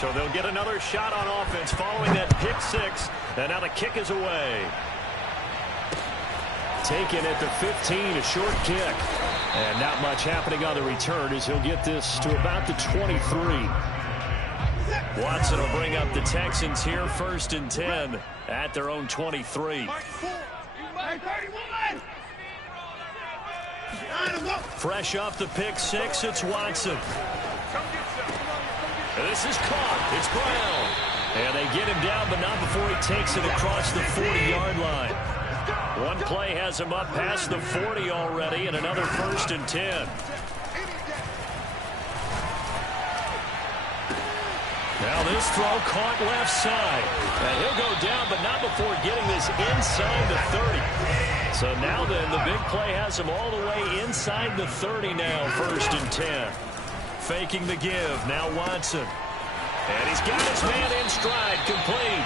So they'll get another shot on offense following that pick six. And now the kick is away. Taken at the 15, a short kick. And not much happening on the return as he'll get this to about the 23. Watson will bring up the Texans here, 1st and 10 at their own 23. Fresh off the pick six, it's Watson. This is caught. It's Brown. And they get him down, but not before he takes it across the 40-yard line. One play has him up past the 40 already, and another 1st and 10. Now this throw caught left side. And he'll go down, but not before getting this inside the 30. So now then, the big play has him all the way inside the 30 now, 1st and 10. Faking the give, now Watson. And he's got his man in stride, complete.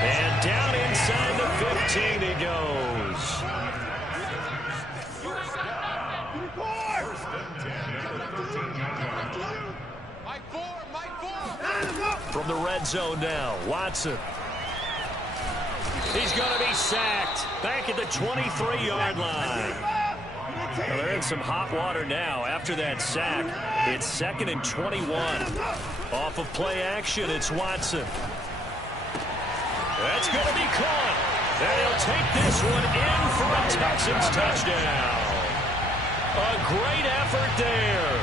And down inside the 15 he goes. From the red zone now, Watson. He's going to be sacked back at the 23-yard line. Well, they're in some hot water now after that sack. It's 2nd and 21. Off of play action, it's Watson. That's going to be caught. And he'll take this one in for a Texans touchdown. A great effort there.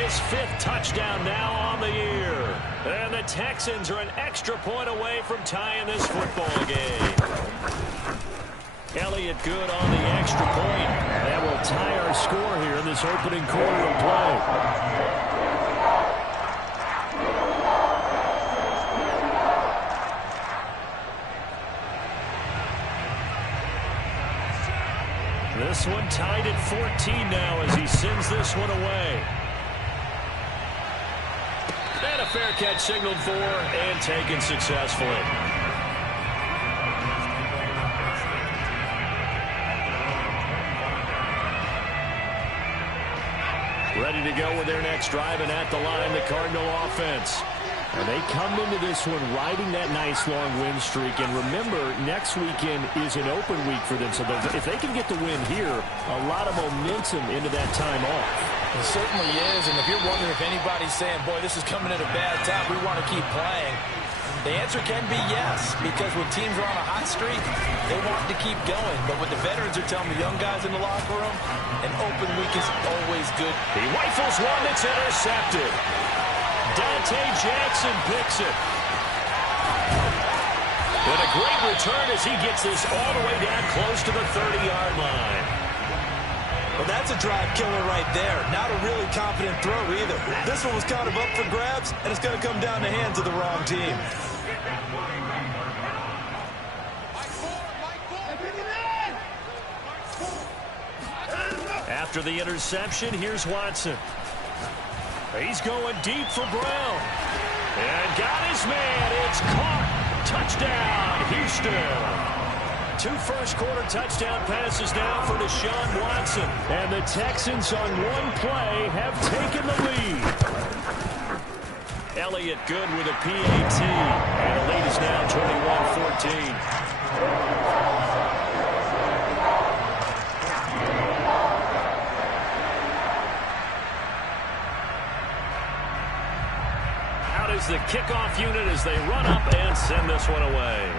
His 5th touchdown now on the year. And the Texans are an extra point away from tying this football game. Elliott good on the extra point. That will tie our score here in this opening quarter of play. This one tied at 14 now as he sends this one away. And a fair catch signaled for and taken successfully. Ready to go with their next drive, and at the line, the Cardinal offense. And they come into this one riding that nice long win streak. And remember, next weekend is an open week for them. So if they can get the win here, a lot of momentum into that time off. It certainly is. And if you're wondering if anybody's saying, boy, this is coming at a bad time, we want to keep playing, the answer can be yes. Because when teams are on a hot streak, they want to keep going. But what the veterans are telling the young guys in the locker room, an open week is always good. He rifles one that's intercepted. Dante Jackson picks it. With a great return as he gets this all the way down close to the 30-yard line. Well, that's a drive killer right there. Not a really confident throw either. This one was kind of up for grabs, and it's going to come down the hands of the wrong team. After the interception, here's Watson. He's going deep for Brown. And got his man. It's caught. Touchdown, Houston. 2 first-quarter touchdown passes now for Deshaun Watson. And the Texans on one play have taken the lead. Elliott good with a PAT. And the lead is now 21-14. The kickoff unit as they run up and send this one away.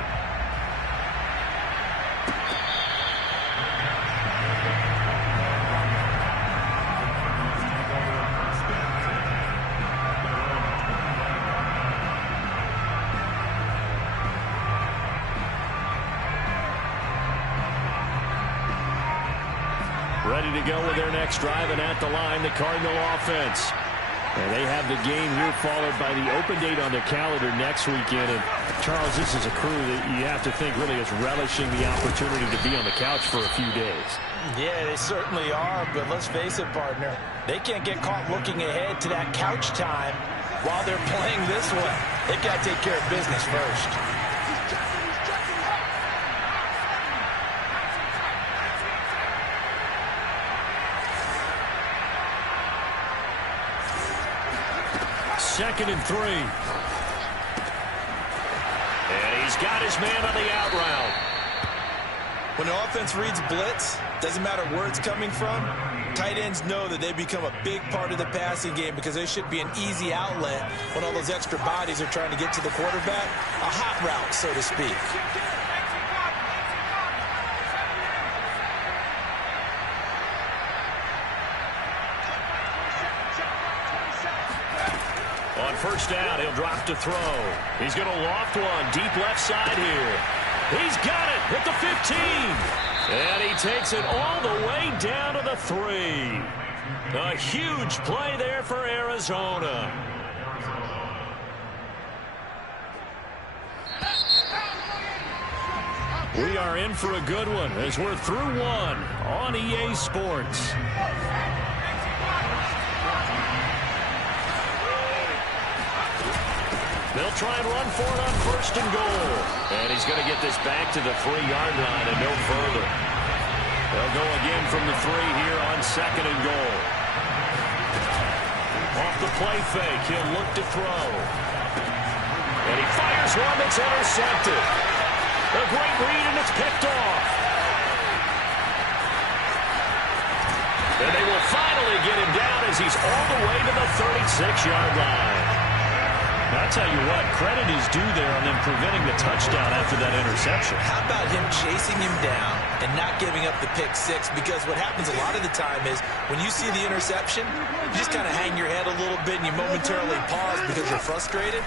Ready to go with their next drive, and at the line, the Cardinal offense. And they have the game here followed by the open date on their calendar next weekend. And, Charles, this is a crew that you have to think really is relishing the opportunity to be on the couch for a few days. Yeah, they certainly are. But let's face it, partner, they can't get caught looking ahead to that couch time while they're playing this one. They've got to take care of business first. Second and 3. And he's got his man on the out route. When the offense reads blitz, doesn't matter where it's coming from, tight ends know that they become a big part of the passing game because they should be an easy outlet when all those extra bodies are trying to get to the quarterback. A hot route, so to speak. On first down, he'll drop to throw. He's going to loft one deep left side here. He's got it at the 15. And he takes it all the way down to the 3. A huge play there for Arizona. We are in for a good one as we're through one on EA Sports. They'll try and run for it on first and goal. And he's going to get this back to the 3-yard line and no further. They'll go again from the 3 here on second and goal. Off the play fake, he'll look to throw. And he fires one that's intercepted. A great read, and it's picked off. And they will finally get him down as he's all the way to the 36-yard line. I'll tell you what, credit is due there on them preventing the touchdown after that interception. How about him chasing him down and not giving up the pick six? Because what happens a lot of the time is when you see the interception, you just kind of hang your head a little bit and you momentarily pause because you're frustrated.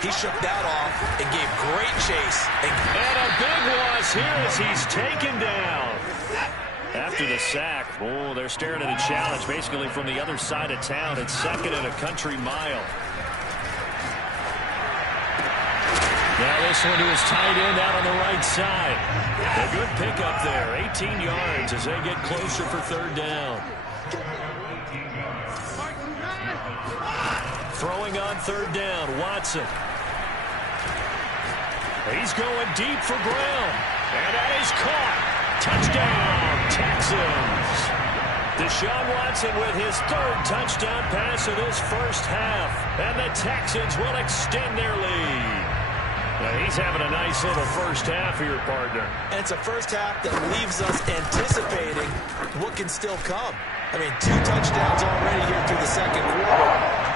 He shook that off and gave great chase. And a big loss here as he's taken down. After the sack, oh, they're staring at a challenge basically from the other side of town. It's second and a country mile. Now this one to his tight end out on the right side. A good pickup there. 18 yards as they get closer for third down. Throwing on third down, Watson. He's going deep for Brown. And that is caught. Touchdown, Texans. Deshaun Watson with his third touchdown pass of this first half. And the Texans will extend their lead. Now he's having a nice little first half here, partner. And it's a first half that leaves us anticipating what can still come. I mean, 2 touchdowns already here through the second quarter.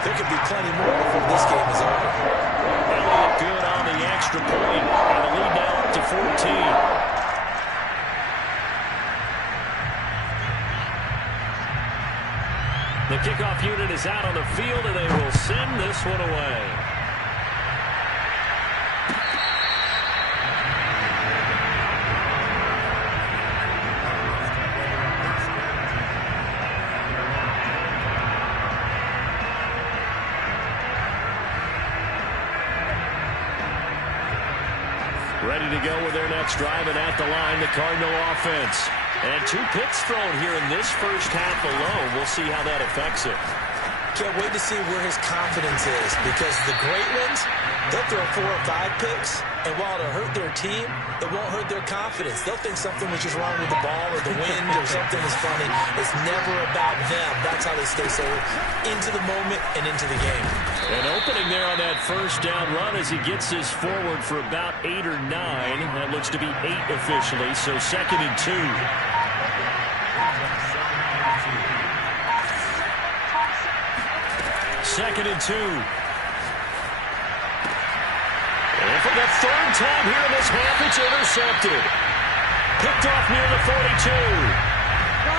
There could be plenty more before this game is over. Elliott good on the extra point. And the lead now up to 14. The kickoff unit is out on the field, and they will send this one away. Ready to go with their next drive, and at the line, the Cardinal offense. And 2 picks thrown here in this first half alone. We'll see how that affects it. Can't wait to see where his confidence is, because the great ones, they'll throw 4 or 5 picks, and while it'll hurt their team, it won't hurt their confidence. They'll think something was just wrong with the ball or the wind or something is funny. It's never about them. That's how they stay so into the moment and into the game. An opening there on that first down run as he gets this forward for about 8 or 9. That looks to be 8 officially, so second and 2. Second and 2. And for the third time here in this half, it's intercepted. Picked off near the 42.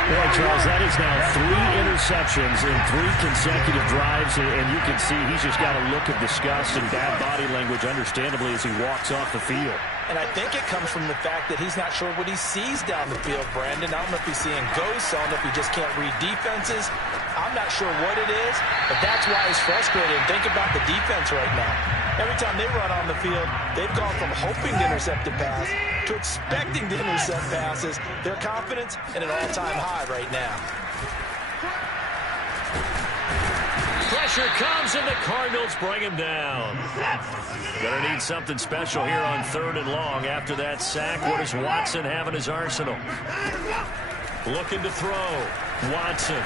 Boy, Charles, that is now 3 interceptions in 3 consecutive drives, and you can see he's just got a look of disgust and bad body language, understandably, as he walks off the field. And I think it comes from the fact that he's not sure what he sees down the field, Brandon. I don't know if he's seeing ghosts. I don't know if he just can't read defenses. I'm not sure what it is, but that's why he's frustrated. And think about the defense right now. Every time they run on the field, they've gone from hoping to intercept a pass to expecting to intercept passes. Their confidence at an all-time high right now. Pressure comes, and the Cardinals bring him down. Gonna need something special here on third and long after that sack. What does Watson have in his arsenal? Looking to throw. Watson.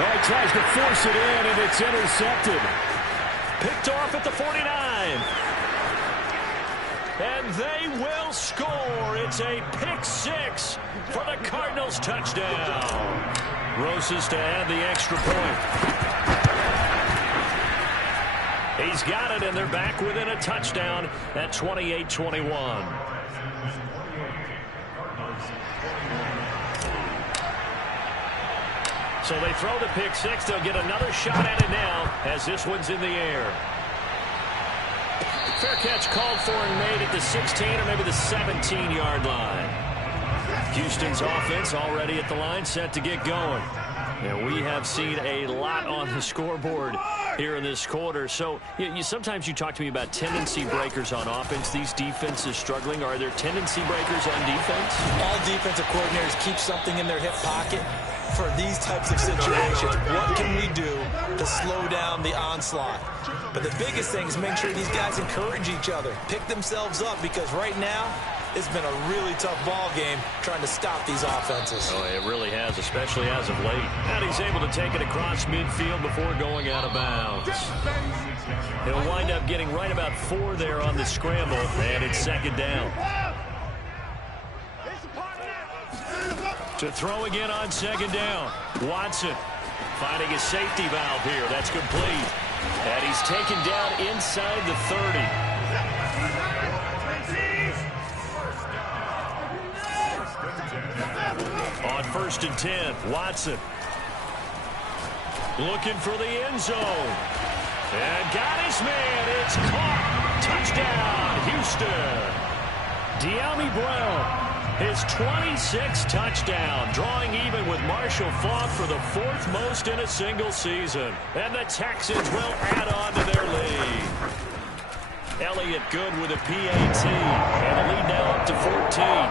Oh, he tries to force it in, and it's intercepted. Picked off at the 49. And they will score. It's a pick six for the Cardinals touchdown. Roses to add the extra point. He's got it, and they're back within a touchdown at 28-21. So they throw the pick six. They'll get another shot at it now as this one's in the air. Fair catch called for and made at the 16 or maybe the 17-yard line. Houston's offense already at the line, set to get going. And we have seen a lot on the scoreboard here in this quarter. So sometimes you talk to me about tendency breakers on offense. These defenses struggling. Are there tendency breakers on defense? All defensive coordinators keep something in their hip pocket for these types of situations. What can we do to slow down the onslaught? But the biggest thing is make sure these guys encourage each other, pick themselves up, because right now it's been a really tough ball game trying to stop these offenses. Oh, it really has, especially as of late. And he's able to take it across midfield before going out of bounds. He'll wind up getting right about 4 there on the scramble, and it's second down. To throw again on second down. Watson finding a safety valve here. That's complete. And he's taken down inside the 30. On 1st and 10, Watson looking for the end zone. And got his man. It's caught. Touchdown, Houston. De'Ami Brown, his 26th touchdown, drawing even with Marshall Faulk for the 4th most in a single season. And the Texans will add on to their lead. Elliott good with a PAT. And the lead now up to 14.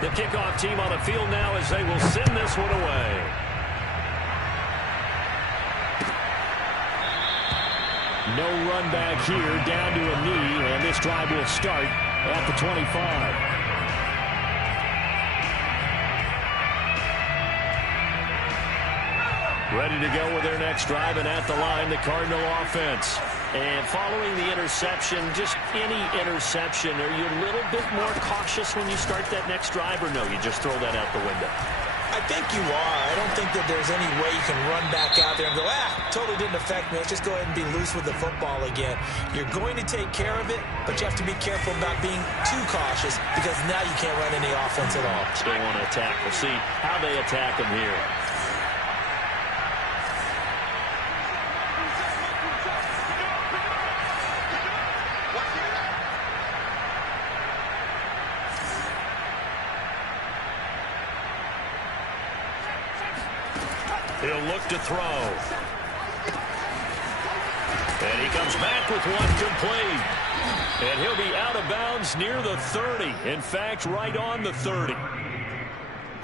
The kickoff team on the field now as they will send this one away. No run back here, down to a knee, and this drive will start at the 25. Ready to go with their next drive, and at the line, the Cardinal offense. And following the interception, just any interception, are you a little bit more cautious when you start that next drive, or no, you just throw that out the window? I think you are. I don't think that there's any way you can run back out there and go, totally didn't affect me. Let's just go ahead and be loose with the football again. You're going to take care of it, but you have to be careful about being too cautious, because now you can't run any offense at all. Still want to attack. We'll see how they attack them here. He'll look to throw. And he comes back with one complete. And he'll be out of bounds near the 30. In fact, right on the 30. A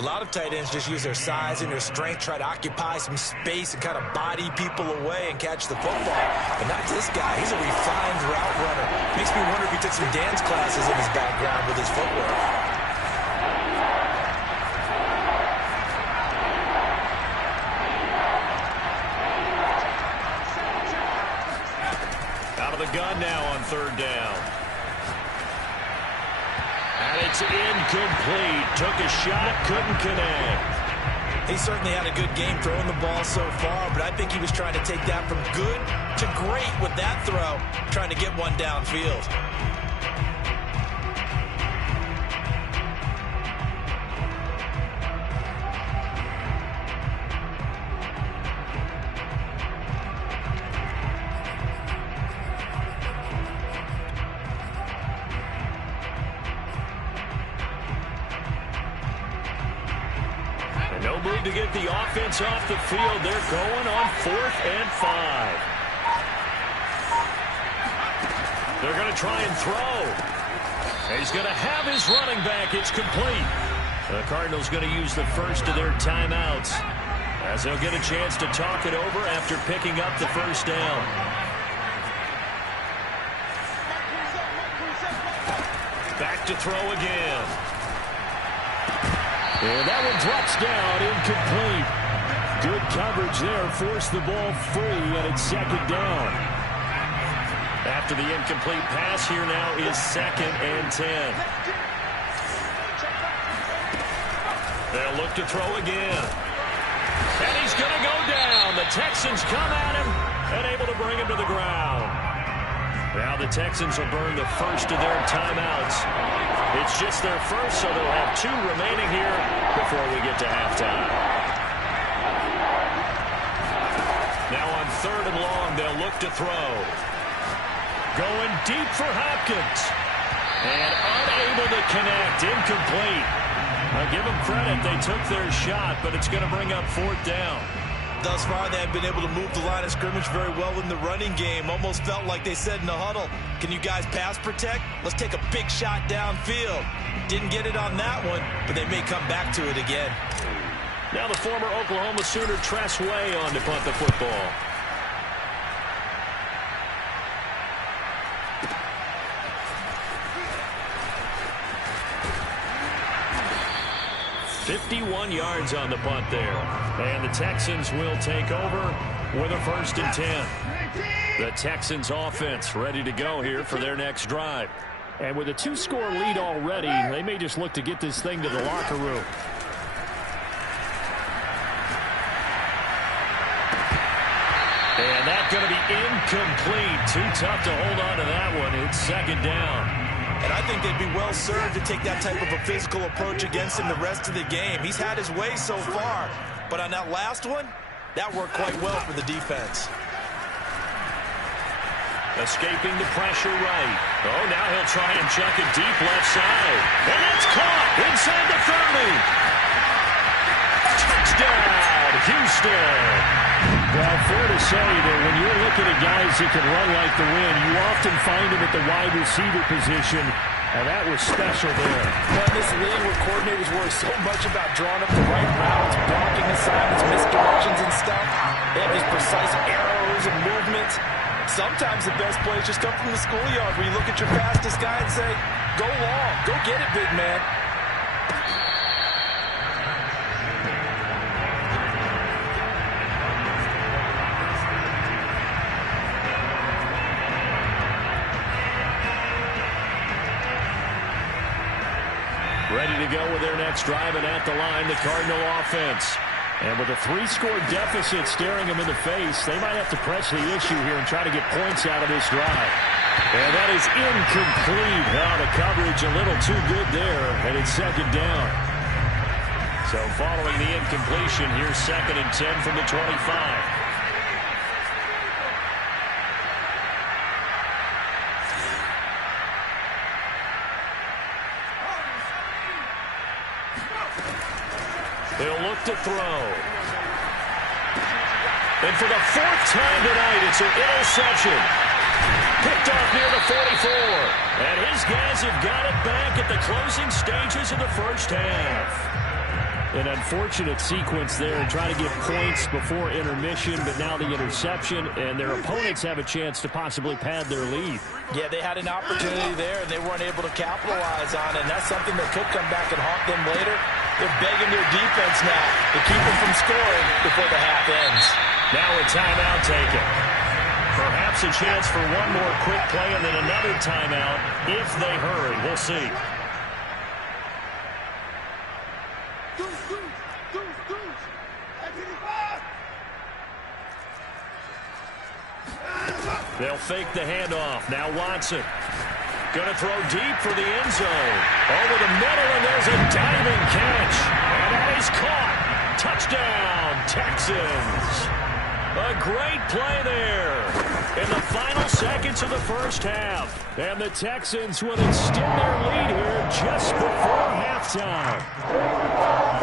lot of tight ends just use their size and their strength, try to occupy some space and kind of body people away and catch the football. But not this guy. He's a refined route runner. Makes me wonder if he took some dance classes in his background with his footwork. The gun now on 3rd down. And it's incomplete. Took a shot, couldn't connect. He certainly had a good game throwing the ball so far, but I think he was trying to take that from good to great with that throw, trying to get one downfield. No move to get the offense off the field. They're going on 4th and 5. They're going to try and throw. He's going to have his running back. It's complete. The Cardinals going to use the first of their timeouts as they'll get a chance to talk it over after picking up the first down. Back to throw again. And that one drops down, incomplete. Good coverage there. Forced the ball free, and it's second down. After the incomplete pass, here now is 2nd and 10. They'll look to throw again. And he's going to go down. The Texans come at him and able to bring him to the ground. Now the Texans will burn the first of their timeouts. It's just their first, so they'll have 2 remaining here before we get to halftime. Now on 3rd and long, they'll look to throw. Going deep for Hopkins. And unable to connect. Incomplete. I'll give them credit. They took their shot, but it's going to bring up 4th down. Thus far, they have been able to move the line of scrimmage very well in the running game. Almost felt like they said in the huddle, can you guys pass protect? Let's take a big shot downfield. Didn't get it on that one, but they may come back to it again. Now the former Oklahoma Sooner Tress Way on to punt the football. .51 yards on the punt there. And the Texans will take over with a 1st and 10. The Texans offense ready to go here for their next drive. And with a 2-score lead already, they may just look to get this thing to the locker room. And that's going to be incomplete. Too tough to hold on to that one. It's 2nd down. And I think they'd be well served to take that type of a physical approach against him the rest of the game. He's had his way so far, but on that last one, that worked quite well for the defense. Escaping the pressure right. Oh, now he'll try and chuck it deep left side. And it's caught inside the 30. Touchdown, Houston. Well, fair to say that when you're looking at guys that can run like the wind, you often find them at the wide receiver position, and that was special there. Well, in this league where coordinators worry so much about drawing up the right routes, blocking assignments, misdirections and stuff, they have these precise arrows and movements. Sometimes the best plays just come from the schoolyard where you look at your fastest guy and say, go long, go get it, big man. Ready to go with their next drive, and at the line, the Cardinal offense. And with a 3-score deficit staring them in the face, they might have to press the issue here and try to get points out of this drive. And that is incomplete. Oh, the coverage a little too good there, and it's 2nd down. So following the incompletion, here's 2nd and 10 from the 25. They'll look to throw. And for the 4th time tonight, it's an interception. Picked off near the 44. And his guys have got it back at the closing stages of the first half. An unfortunate sequence there, trying to get points before intermission, but now the interception, and their opponents have a chance to possibly pad their lead. Yeah, they had an opportunity there, and they weren't able to capitalize on it, and that's something that could come back and haunt them later. They're begging their defense now to keep them from scoring before the half ends. Now a timeout taken. Perhaps a chance for one more quick play and then another timeout if they hurry. We'll see. They'll fake the handoff. Now Watson. Going to throw deep for the end zone. Over the middle, and there's a diving catch. And that is caught. Touchdown, Texans. A great play there in the final seconds of the first half. And the Texans will extend their lead here just before halftime.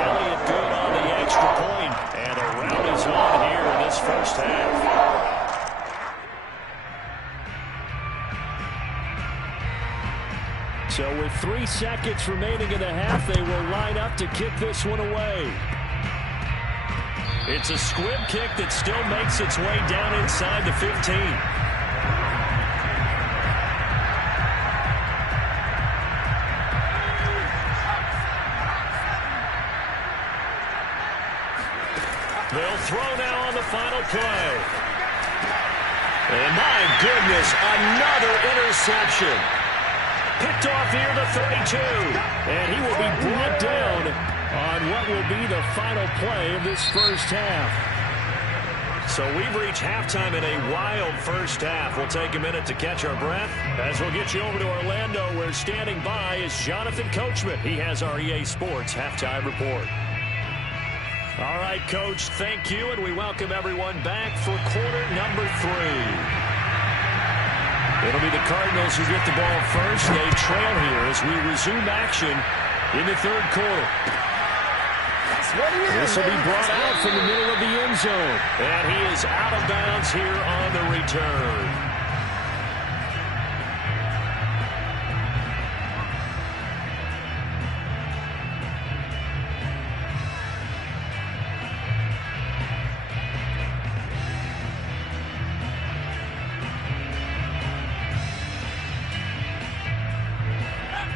Elliott good on the extra point, and a rout is on here in this first half. So with 3 seconds remaining in the half, they will line up to kick this one away. It's a squib kick that still makes its way down inside the 15. They'll throw now on the final play. And my goodness, another interception. Picked off here to 32. And he will be brought down on what will be the final play of this first half. So we've reached halftime in a wild first half. We'll take a minute to catch our breath as we'll get you over to Orlando, where standing by is Jonathan Coachman. He has our EA Sports halftime report. All right, Coach, thank you, and we welcome everyone back for quarter number 3. It'll be the Cardinals who get the ball first. They trail here as we resume action in the third quarter. This will be brought out from the middle of the end zone. And he is out of bounds here on the return.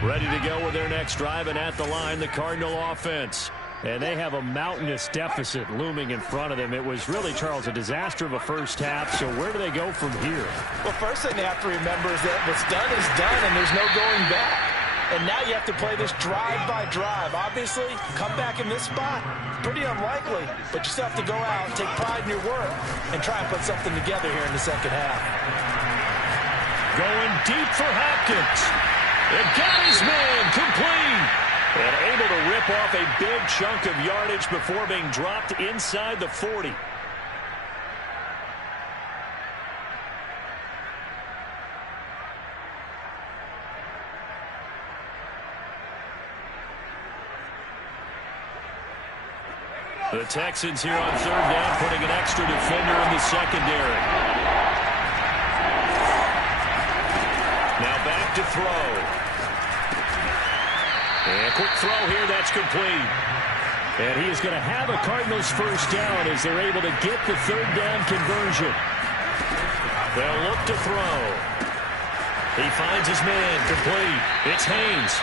Ready to go with their next drive, and at the line, the Cardinal offense. And they have a mountainous deficit looming in front of them. It was really, Charles, a disaster of a first half. So where do they go from here? Well, first thing they have to remember is that what's done is done, and there's no going back. And now you have to play this drive by drive. Obviously, come back in this spot, pretty unlikely. But you still have to go out and take pride in your work and try and put something together here in the second half. Going deep for Hopkins. It got his man complete. And able to rip off a big chunk of yardage before being dropped inside the 40. The Texans here on third down, putting an extra defender in the secondary. Now back to throw. And quick throw here, that's complete. And he is going to have a Cardinals first down as they're able to get the third down conversion. They'll look to throw. He finds his man complete. It's Haynes.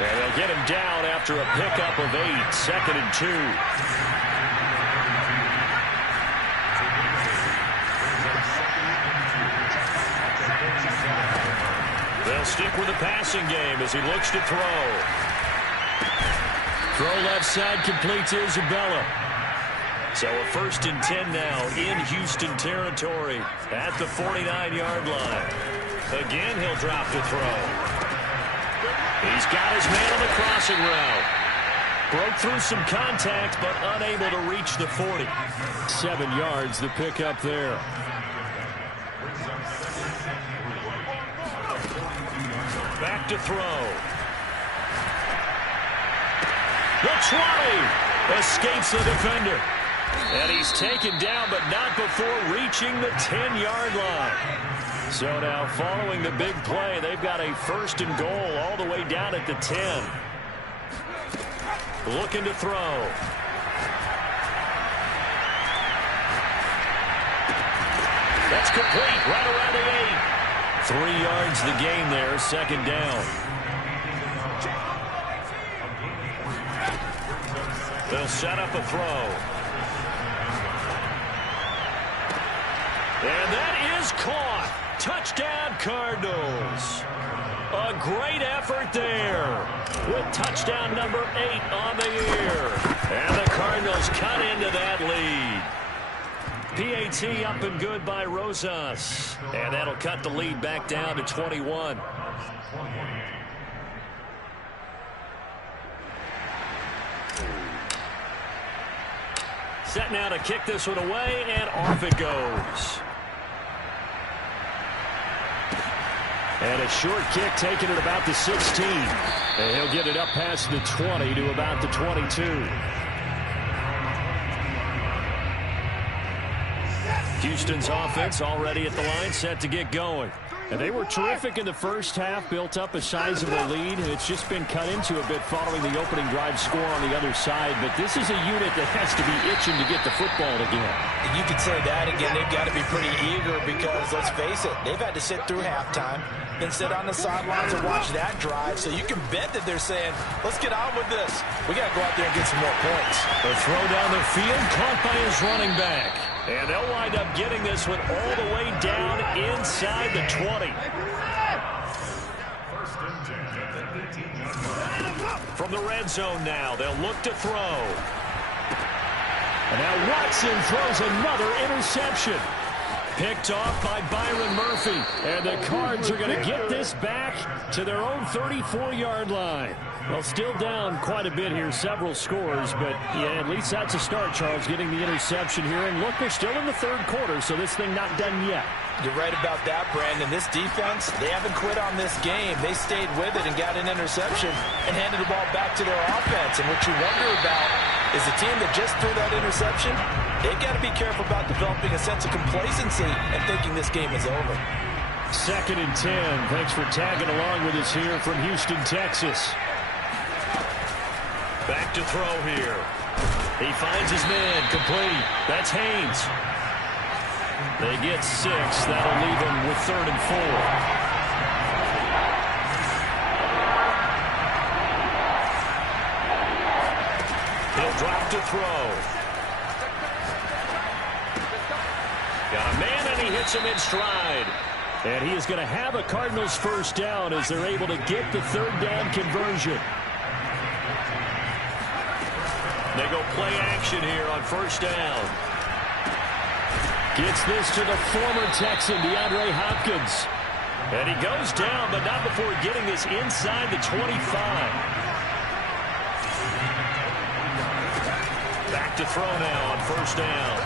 And they'll get him down after a pickup of 8, 2nd and 2. They'll stick with the passing game as he looks to throw. Throw left side complete to Isabella. So a 1st and 10 now in Houston territory at the 49-yard line. Again, he'll drop to throw. He's got his man on the crossing route. Broke through some contact, but unable to reach the 40. 7 yards, the pickup there. Back to throw. The 20 escapes the defender. And he's taken down, but not before reaching the 10-yard line. So now following the big play, they've got a 1st and goal all the way down at the 10. Looking to throw. That's complete right around the 8. 3 yards the gain there, 2nd down. They'll set up a throw. And that is caught. Touchdown, Cardinals. A great effort there with touchdown number 8 on the year. And the Cardinals cut into that lead. PAT up and good by Rosas. And that'll cut the lead back down to 21. Set now to kick this one away, and off it goes. And a short kick taken at about the 16. And he'll get it up past the 20 to about the 22. Houston's offense already at the line, set to get going. And they were terrific in the first half, built up a sizable lead, and it's just been cut into a bit following the opening drive score on the other side. But this is a unit that has to be itching to get the football again. And you could say that again. They've got to be pretty eager because, let's face it, they've had to sit through halftime, then sit on the sidelines and watch that drive. So you can bet that they're saying, let's get on with this. We got to go out there and get some more points. The throw down the field, caught by his running back. And they'll wind up getting this one all the way down inside the 20. From the red zone now, they'll look to throw. And now Watson throws another interception. Picked off by Byron Murphy. And the Cards are going to get this back to their own 34-yard line. Well, still down quite a bit here, several scores, but yeah, at least that's a start, Charles, getting the interception here. And look, we're still in the third quarter, so this thing not done yet. You're right about that, Brandon. This defense, they haven't quit on this game. They stayed with it and got an interception and handed the ball back to their offense. And what you wonder about is the team that just threw that interception, they've got to be careful about developing a sense of complacency and thinking this game is over. 2nd and 10. Thanks for tagging along with us here from Houston, Texas. Back to throw here. He finds his man, complete. That's Haynes. They get 6. That'll leave him with 3rd and 4. He'll drop to throw. Got a man, and he hits him in stride. And he is going to have a Cardinals first down as they're able to get the 3rd down conversion. They go play action here on 1st down. Gets this to the former Texan, DeAndre Hopkins. And he goes down, but not before getting this inside the 25. Back to throw now on 1st down.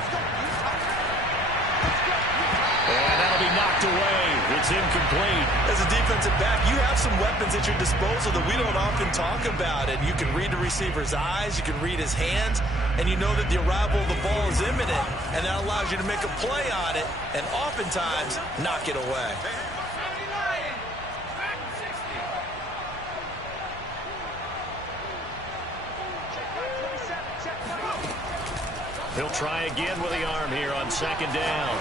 And that'll be knocked away. It's incomplete. As a defensive back, you have some weapons at your disposal that we don't often talk about. And you can read the receiver's eyes, you can read his hands, and you know that the arrival of the ball is imminent. And that allows you to make a play on it and oftentimes knock it away. He'll try again with the arm here on 2nd down.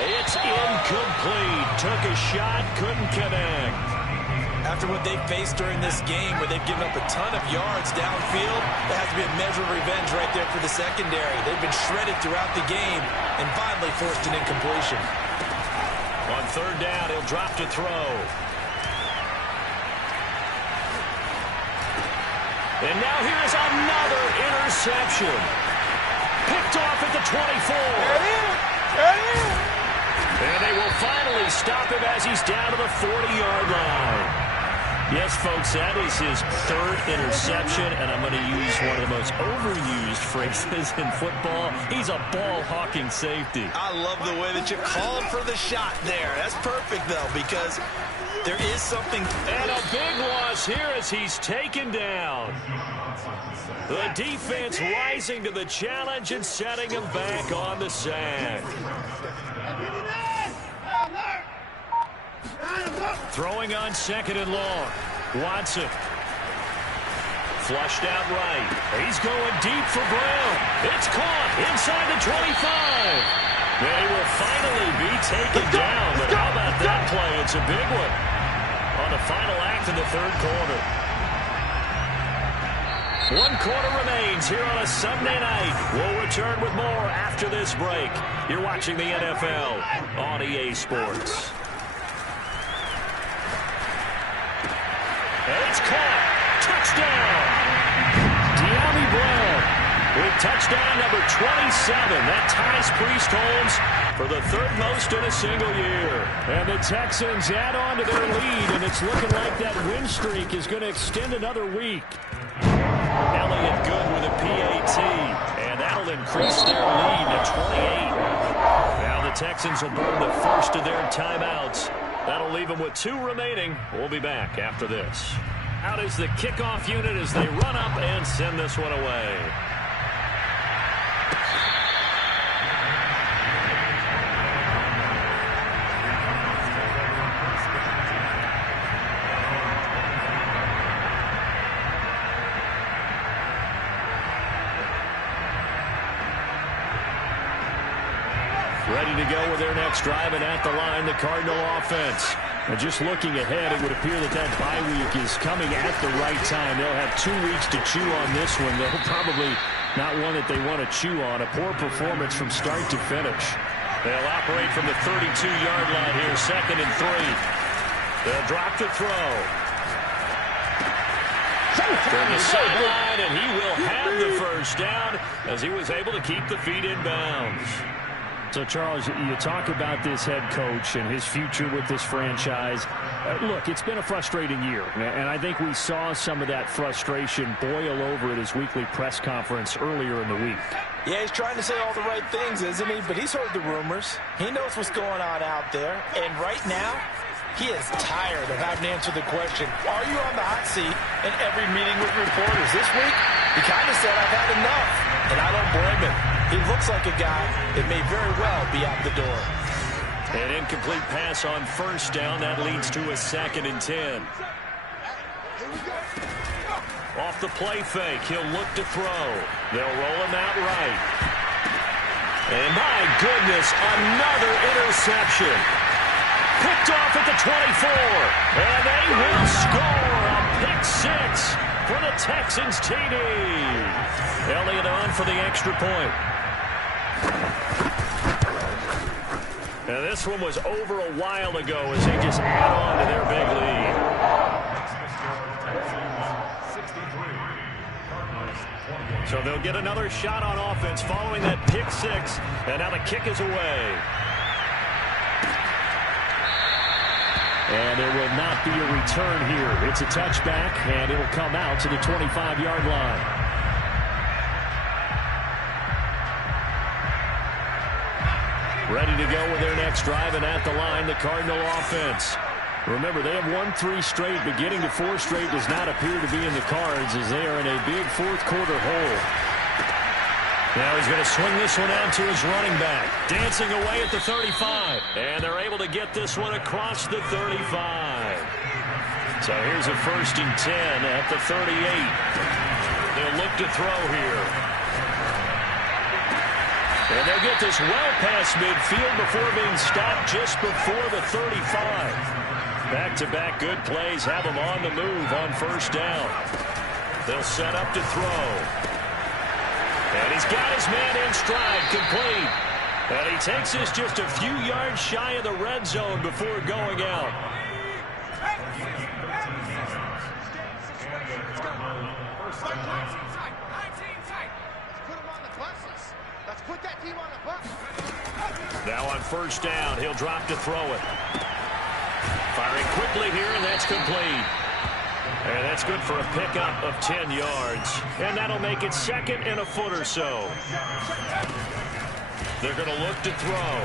It's incomplete. Took a shot, couldn't connect. After what they've faced during this game, where they've given up a ton of yards downfield, there has to be a measure of revenge right there for the secondary. They've been shredded throughout the game and finally forced an incompletion. On 3rd down, he'll drop to throw. And now here's another interception. Picked off at the 24. And they will finally stop him as he's down to the 40-yard line. Yes, folks, that is his 3rd interception, and I'm going to use one of the most overused phrases in football. He's a ball-hawking safety. I love the way that you called for the shot there. That's perfect, though, because there is something. And a big loss here as he's taken down. The defense rising to the challenge and setting him back on the sack. Throwing on 2nd and long. Watson. Flushed out right. He's going deep for Brown. It's caught inside the 25. They will finally be taken down. But how about that play? It's a big one on the final act of the 3rd quarter. 1 quarter remains here on a Sunday night. We'll return with more after this break. You're watching the NFL on EA Sports. And it's caught. Touchdown. De'Ami Brown with touchdown number 27. That ties Priest Holmes for the 3rd most in a single year. And the Texans add on to their lead, and it's looking like that win streak is going to extend another week. Elliott good with a PAT, and that'll increase their lead to 28. Now the Texans will burn the first of their timeouts. That'll leave them with 2 remaining. We'll be back after this. Out is the kickoff unit as they run up and send this one away. Ready to go with their next drive, and at the line, the Cardinal offense. And just looking ahead, it would appear that bye week is coming at the right time. They'll have 2 weeks to chew on this one. They'll probably not one that they want to chew on. A poor performance from start to finish. They'll operate from the 32-yard line here, 2nd and 3. They'll drop the throw. From the sideline, and he will have the first down as he was able to keep the feet in bounds. So, Charles, you talk about this head coach and his future with this franchise. Look, it's been a frustrating year, and I think we saw some of that frustration boil over at his weekly press conference earlier in the week. Yeah, he's trying to say all the right things, isn't he? But he's heard the rumors. He knows what's going on out there. And right now, he is tired of having to answer the question, are you on the hot seat in every meeting with reporters? This week, he kind of said, I've had enough, and I don't blame him. He looks like a guy that may very well be out the door. An incomplete pass on first down. That leads to a 2nd and 10. Off the play fake, he'll look to throw. They'll roll him out right. And my goodness, another interception. Picked off at the 24. And they will score a pick 6 for the Texans TD. Elliott on for the extra point. Now this one was over a while ago as they just add on to their big lead. So they'll get another shot on offense following that pick 6. And now the kick is away. And there will not be a return here. It's a touchback, and it'll come out to the 25-yard line. Ready to go with their next drive, and at the line, the Cardinal offense. Remember, they have won 3 straight, but getting to 4 straight does not appear to be in the cards as they are in a big fourth-quarter hole. Now he's going to swing this one out to his running back. Dancing away at the 35. And they're able to get this one across the 35. So here's a 1st and 10 at the 38. They'll look to throw here. And they'll get this well past midfield before being stopped just before the 35. Back-to-back good plays have them on the move on first down. They'll set up to throw. And he's got his man in stride, complete. And he takes this just a few yards shy of the red zone before going out. Now on first down, he'll drop to throw it. Firing quickly here, and that's complete. And that's good for a pickup of 10 yards. And that'll make it 2nd and a foot or so. They're going to look to throw.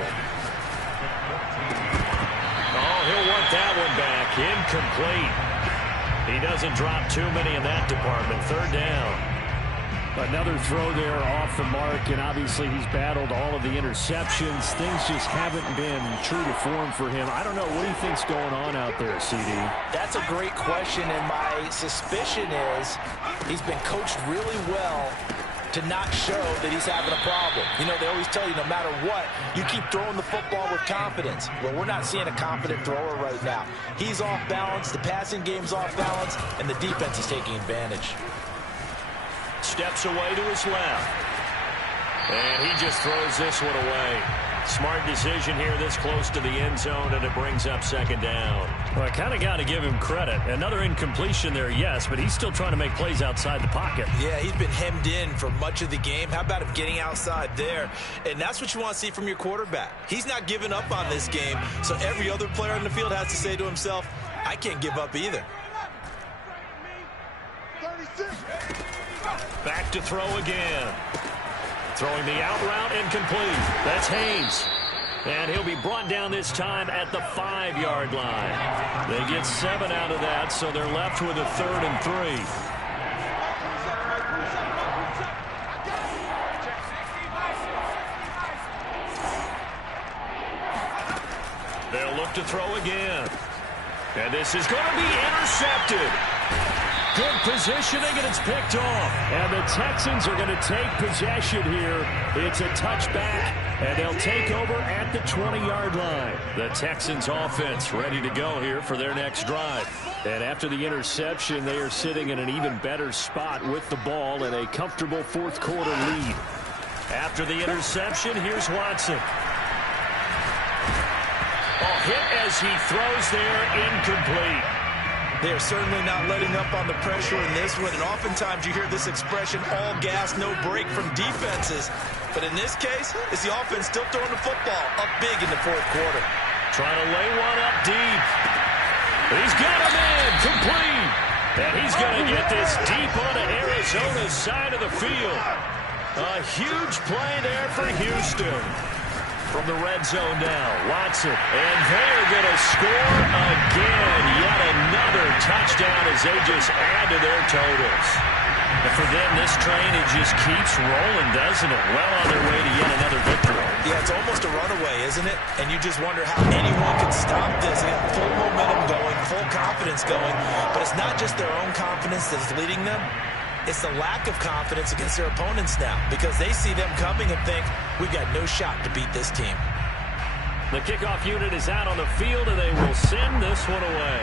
Oh, he'll want that one back. Incomplete. He doesn't drop too many in that department. 3rd down. Another throw there off the mark, and obviously he's battled all of the interceptions. Things just haven't been true to form for him. I don't know. What do you think's going on out there, CD? That's a great question, and my suspicion is he's been coached really well to not show that he's having a problem. You know, they always tell you no matter what, you keep throwing the football with confidence. Well, we're not seeing a confident thrower right now. He's off balance, the passing game's off balance, and the defense is taking advantage. Steps away to his left. And he just throws this one away. Smart decision here this close to the end zone, and it brings up 2nd down. Well, I kind of got to give him credit. Another incompletion there, yes, but he's still trying to make plays outside the pocket. Yeah, he's been hemmed in for much of the game. How about him getting outside there? And that's what you want to see from your quarterback. He's not giving up on this game, so every other player on the field has to say to himself, I can't give up either. Back to throw again. Throwing the out route, incomplete. That's Haynes. And he'll be brought down this time at the 5-yard line. They get 7 out of that, so they're left with a 3rd and 3. They'll look to throw again. And this is going to be intercepted. Good positioning, and it's picked off. And the Texans are going to take possession here. It's a touchback, and they'll take over at the 20-yard line. The Texans offense ready to go here for their next drive. And after the interception, they are sitting in an even better spot with the ball and a comfortable fourth-quarter lead. After the interception, here's Watson. Hit as he throws there, incomplete. They are certainly not letting up on the pressure in this one, and oftentimes you hear this expression, all gas, no break from defenses. But in this case, it's the offense still throwing the football up big in the fourth quarter. Trying to lay one up deep. He's got him in, complete. And he's going to get this deep onto Arizona's side of the field. A huge play there for Houston. From the red zone now, Watson, and they're going to score again. Yet another touchdown as they just add to their totals. And for them, this train, it just keeps rolling, doesn't it? Well on their way to yet another victory. Yeah, it's almost a runaway, isn't it? And you just wonder how anyone can stop this. They have full momentum going, full confidence going. But it's not just their own confidence that's leading them. It's the lack of confidence against their opponents now, because they see them coming and think, we've got no shot to beat this team. The kickoff unit is out on the field, and they will send this one away.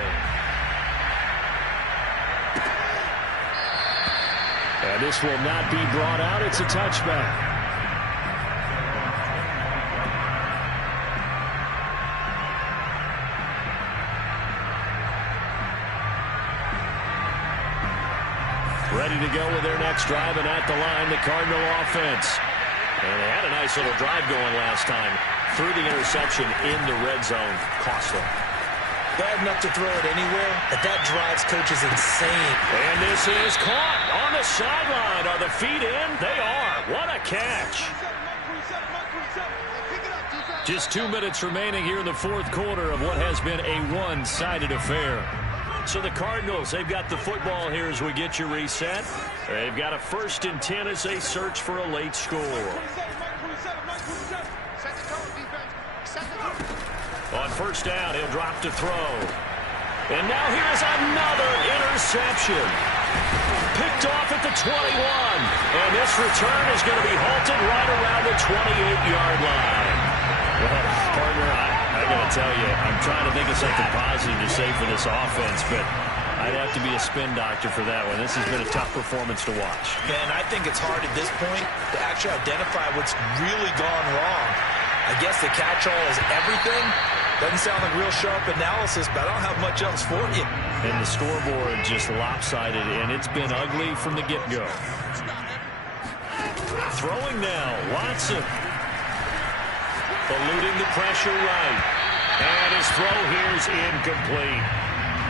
And this will not be brought out. It's a touchback. Ready to go with their next drive, and at the line, the Cardinal offense. And they had a nice little drive going last time. Through the interception in the red zone. Cost them. Bad enough to throw it anywhere, but that drives coaches insane. And this is caught on the sideline. Are the feet in? They are. What a catch. Just 2 minutes remaining here in the fourth quarter of what has been a one-sided affair. So the Cardinals, they've got the football here as we get you reset. They've got a 1st and 10 as they search for a late score. On 1st down, he'll drop to throw. And now here's another interception. Picked off at the 21. And this return is going to be halted right around the 28-yard line. Well, partner, I got to tell you, I'm trying to think of something positive to say for this offense, but I'd have to be a spin doctor for that one. This has been a tough performance to watch. And I think it's hard at this point to actually identify what's really gone wrong. I guess the catch-all is everything. Doesn't sound like real sharp analysis, but I don't have much else for you. And the scoreboard just lopsided, and it's been ugly from the get-go. Throwing now, Watson. Eluding the pressure right. And his throw here is incomplete.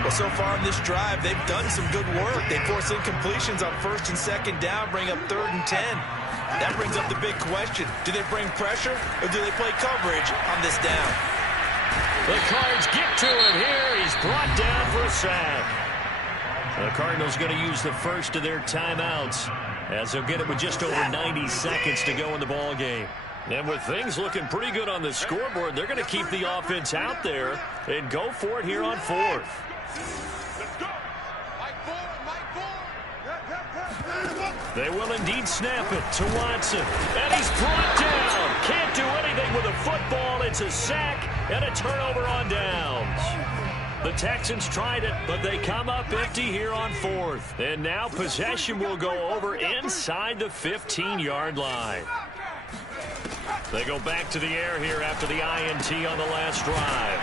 Well, so far in this drive, they've done some good work. They force incompletions on 1st and 2nd down, bring up 3rd and 10. That brings up the big question. Do they bring pressure, or do they play coverage on this down? The Cards get to him here. He's brought down for a sack. The Cardinals going to use the first of their timeouts, as they'll get it with just over 90 seconds to go in the ball game. And with things looking pretty good on the scoreboard, they're going to keep the offense out there and go for it here on 4th. They will indeed snap it to Watson. And he's brought down. Can't do anything with a football. It's a sack and a turnover on downs. The Texans tried it, but they come up empty here on 4th. And now possession will go over inside the 15-yard line. They go back to the air here after the INT on the last drive.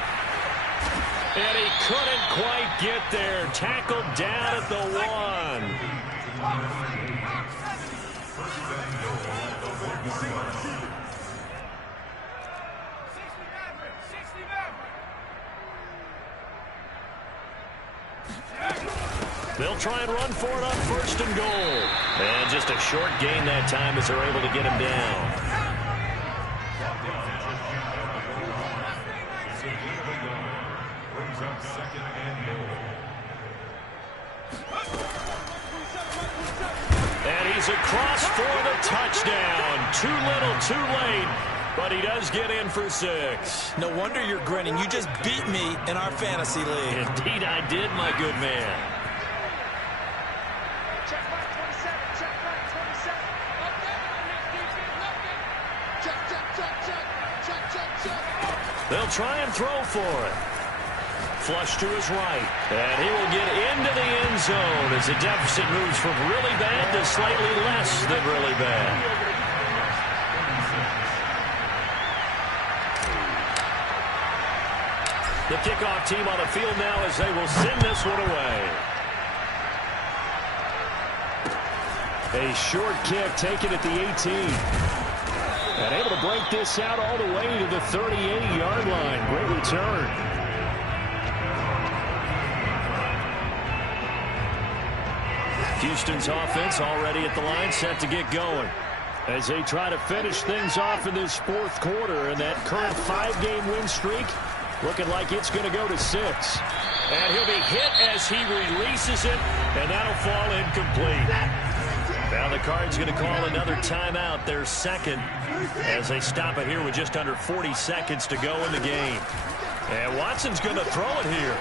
And he couldn't quite get there. Tackled down at the 1. They'll try and run for it on 1st and goal. And just a short gain that time as they're able to get him down. And he's across for the touchdown. Too little, too late. But he does get in for 6. No wonder you're grinning. You just beat me in our fantasy league. Indeed I did, my good man. They'll try and throw for it. Flush to his right. And he will get into the end zone as the deficit moves from really bad to slightly less than really bad. The kickoff team on the field now as they will send this one away. A short kick taken at the 18. And able to break this out all the way to the 38-yard line. Great return. Houston's offense already at the line, set to get going as they try to finish things off in this fourth quarter. And that current 5-game win streak looking like it's going to go to 6. And he'll be hit as he releases it, and that'll fall incomplete. Now the Cards going to call another timeout, their second, as they stop it here with just under 40 seconds to go in the game. And Watson's going to throw it here.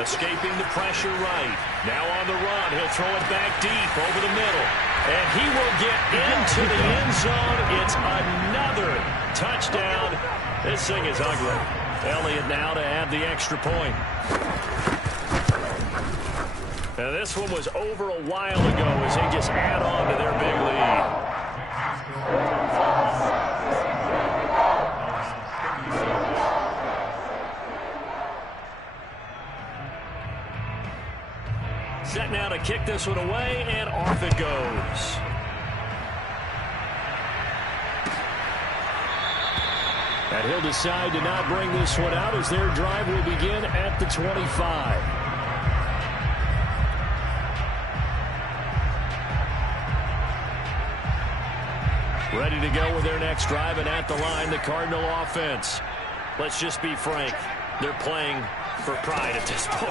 Escaping the pressure right. Now on the run. He'll throw it back deep over the middle. And he will get into the end zone. It's another touchdown. This thing is ugly. Elliott now to add the extra point. Now this one was over a while ago as they just add on to their big lead. Set now to kick this one away, and off it goes. And he'll decide to not bring this one out as their drive will begin at the 25. Ready to go with their next drive, and at the line, the Cardinal offense. Let's just be frank. They're playing for pride at this point.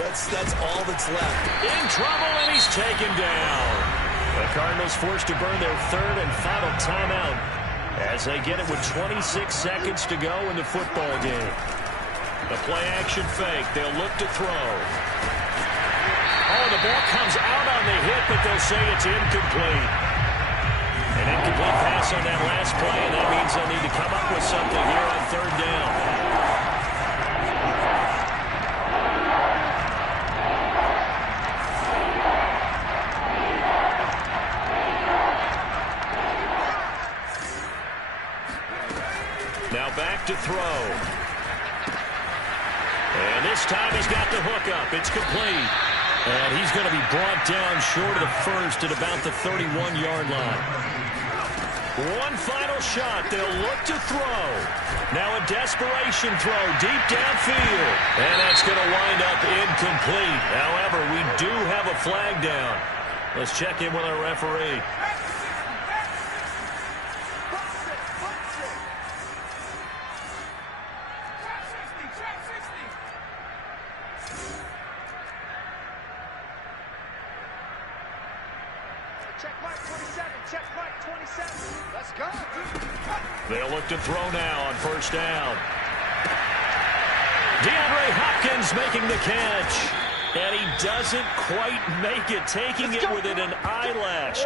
that's all that's left. In trouble, and he's taken down. The Cardinals forced to burn their third and final timeout as they get it with 26 seconds to go in the football game. The play-action fake. They'll look to throw. Oh, the ball comes out on the hit, but they'll say it's incomplete. An incomplete pass on that last play, and that means they'll need to come up with something here on third down. Now back to throw. And this time he's got the hook up. It's complete. And he's going to be brought down short of the first at about the 31-yard line. One final shot. They'll look to throw. Now a desperation throw deep downfield. And that's going to wind up incomplete. However, we do have a flag down. Let's check in with our referee. They'll look to throw now on first down. DeAndre Hopkins making the catch. And he doesn't quite make it, taking it within an eyelash.